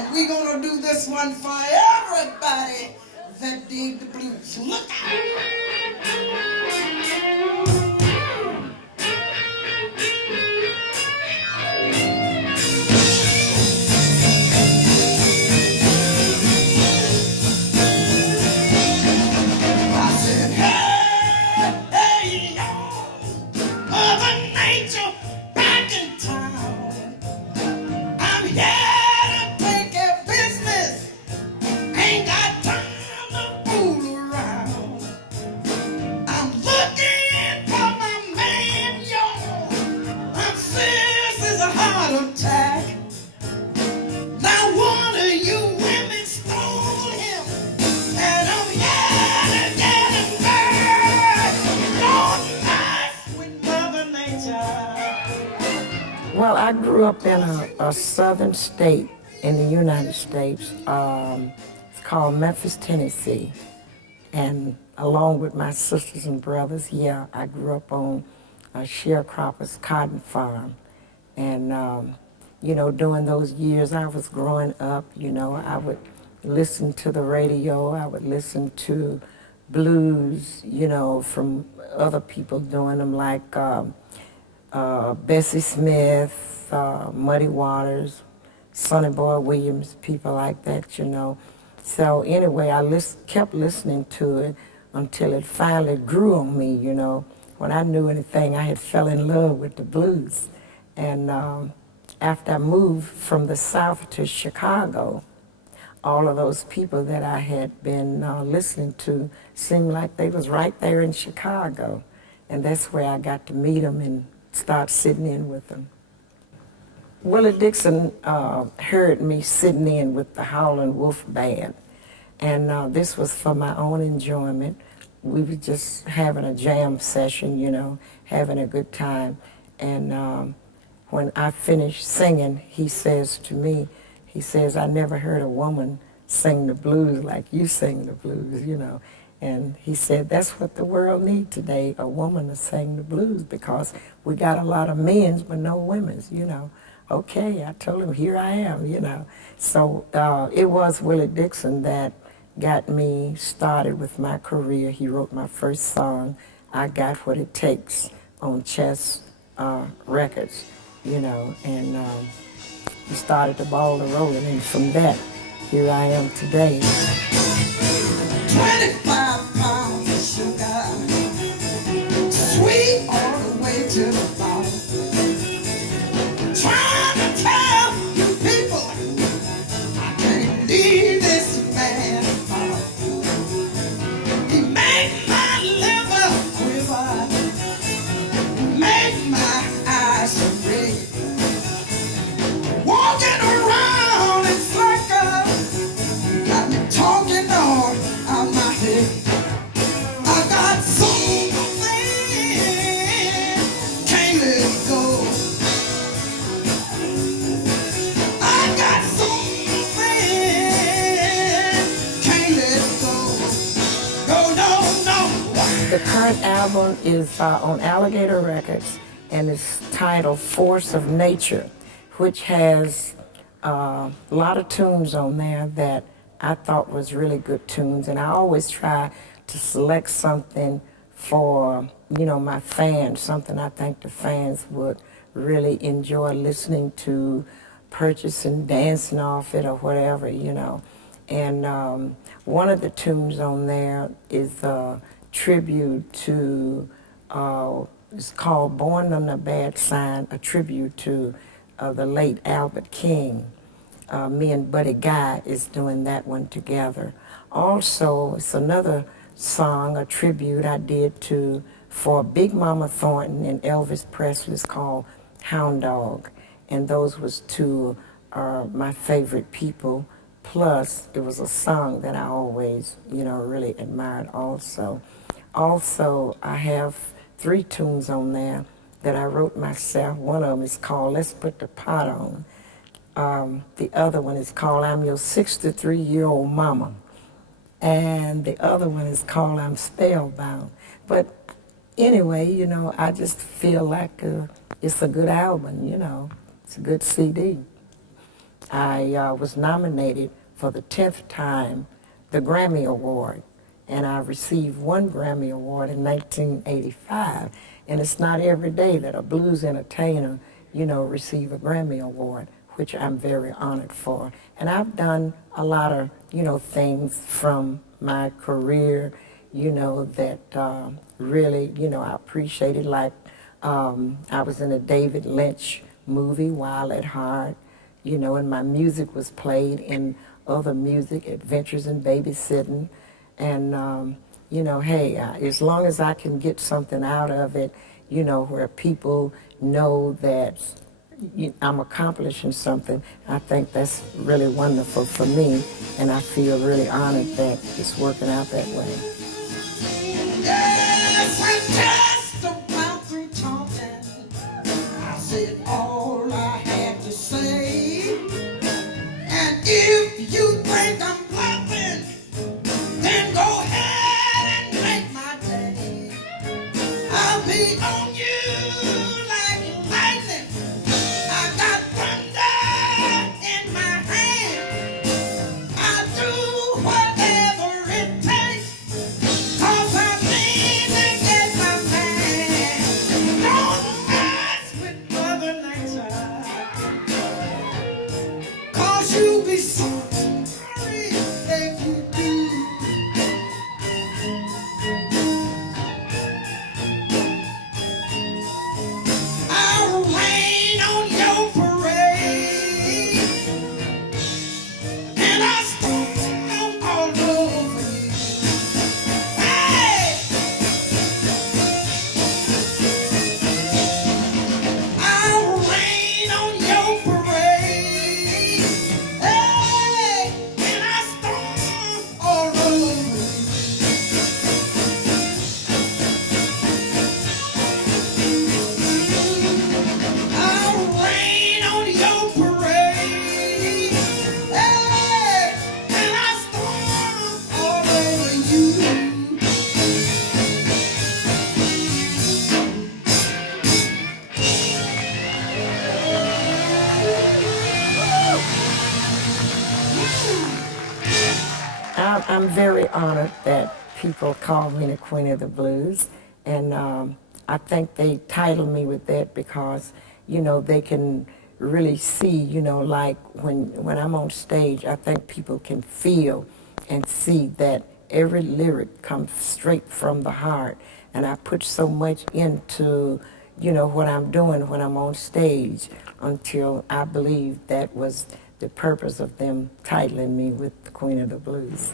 And we're gonna do this one for everybody that dig the blues. Look I said, hey, hey, y'all, Mother Nature back in town. I'm here to take care of business. Ain't got time to fool around. I'm looking for my man, y'all. I'm serious as a heart attack. Now one of you women stole him, and I'm here to get him back. Don't mess with Mother Nature. Well, I grew up in a southern state in the United States. It's called Memphis, Tennessee. And along with my sisters and brothers, yeah, I grew up on a sharecropper's cotton farm. And, during those years I was growing up, I would listen to the radio, I would listen to blues, from other people doing them, like Bessie Smith, Muddy Waters, Sonny Boy Williams, people like that. So anyway, I kept listening to it until it finally grew on me, When I knew anything, I had fell in love with the blues. And after I moved from the South to Chicago, all of those people that I had been listening to seemed like they was right there in Chicago. And that's where I got to meet them and start sitting in with them. Willie Dixon heard me sitting in with the Howlin' Wolf Band, and this was for my own enjoyment. We were just having a jam session, having a good time. And when I finished singing, he says to me, I never heard a woman sing the blues like you sing the blues. And he said, that's what the world needs today, a woman to sing the blues, because we got a lot of men's but no women's. Okay, I told him, here I am, So it was Willie Dixon that got me started with my career. He wrote my first song, I Got What It Takes, on Chess Records, and he started the ball rolling, and from that, here I am today. 25 pounds of sugar, sweet all the way to the bottom. Trying to tell you people I can't leave this man alone. He made my liver quiver, he made my eyes so red. Walking around in circles, got me talking on out my head. I got something, can't let it go. I got something, can't let it go. No, no, no. The current album is on Alligator Records, and it's titled Force of Nature, which has a lot of tunes on there that I thought was really good tunes. And I always try to select something for, my fans, something I think the fans would really enjoy listening to, purchasing, dancing off it or whatever, And one of the tunes on there is a tribute to, it's called Born on a Bad Sign, a tribute to the late Albert King. Me and Buddy Guy is doing that one together. Also, it's another song, a tribute I did for Big Mama Thornton and Elvis Presley. It's called Hound Dog. And those was two my favorite people. Plus, it was a song that I always, really admired also. Also, I have 3 tunes on there that I wrote myself. One of them is called Let's Put the Pot On. The other one is called I'm Your 63-Year-Old Mama. And the other one is called I'm Spellbound. But anyway, I just feel like it's a good album, It's a good CD. I was nominated for the 10th time the Grammy Award, and I received one Grammy Award in 1985. And it's not every day that a blues entertainer, receive a Grammy Award, which I'm very honored for. And I've done a lot of, things from my career, that really, I appreciated. Like I was in a David Lynch movie, Wild at Heart, and my music was played in other music, Adventures in Babysitting. And, hey, as long as I can get something out of it, where people know that I'm accomplishing something, I think that's really wonderful for me, and I feel really honored that it's working out that way. Yes, I'm just about through talking. I said all I had to say. And if you think I'm bluffing, then go ahead and make my day. I'll be on you like lightning. I got thunder in my hand. I'll do whatever it takes, 'cause I mean to get my man. Don't mess with Mother Nature, 'cause you'll be sorry if you do. I'll rain on your parade, and I'll storm all over you. Hey! I'll rain on your parade, hey! And I'll storm all over you. I'll rain on your parade, hey, and I'll storm all over you. I'm very honored that people call me the Queen of the Blues, and I think they title me with that because, they can really see, like when I'm on stage, I think people can feel and see that every lyric comes straight from the heart, and I put so much into, what I'm doing when I'm on stage until I believe that was the purpose of them titling me with the Queen of the Blues.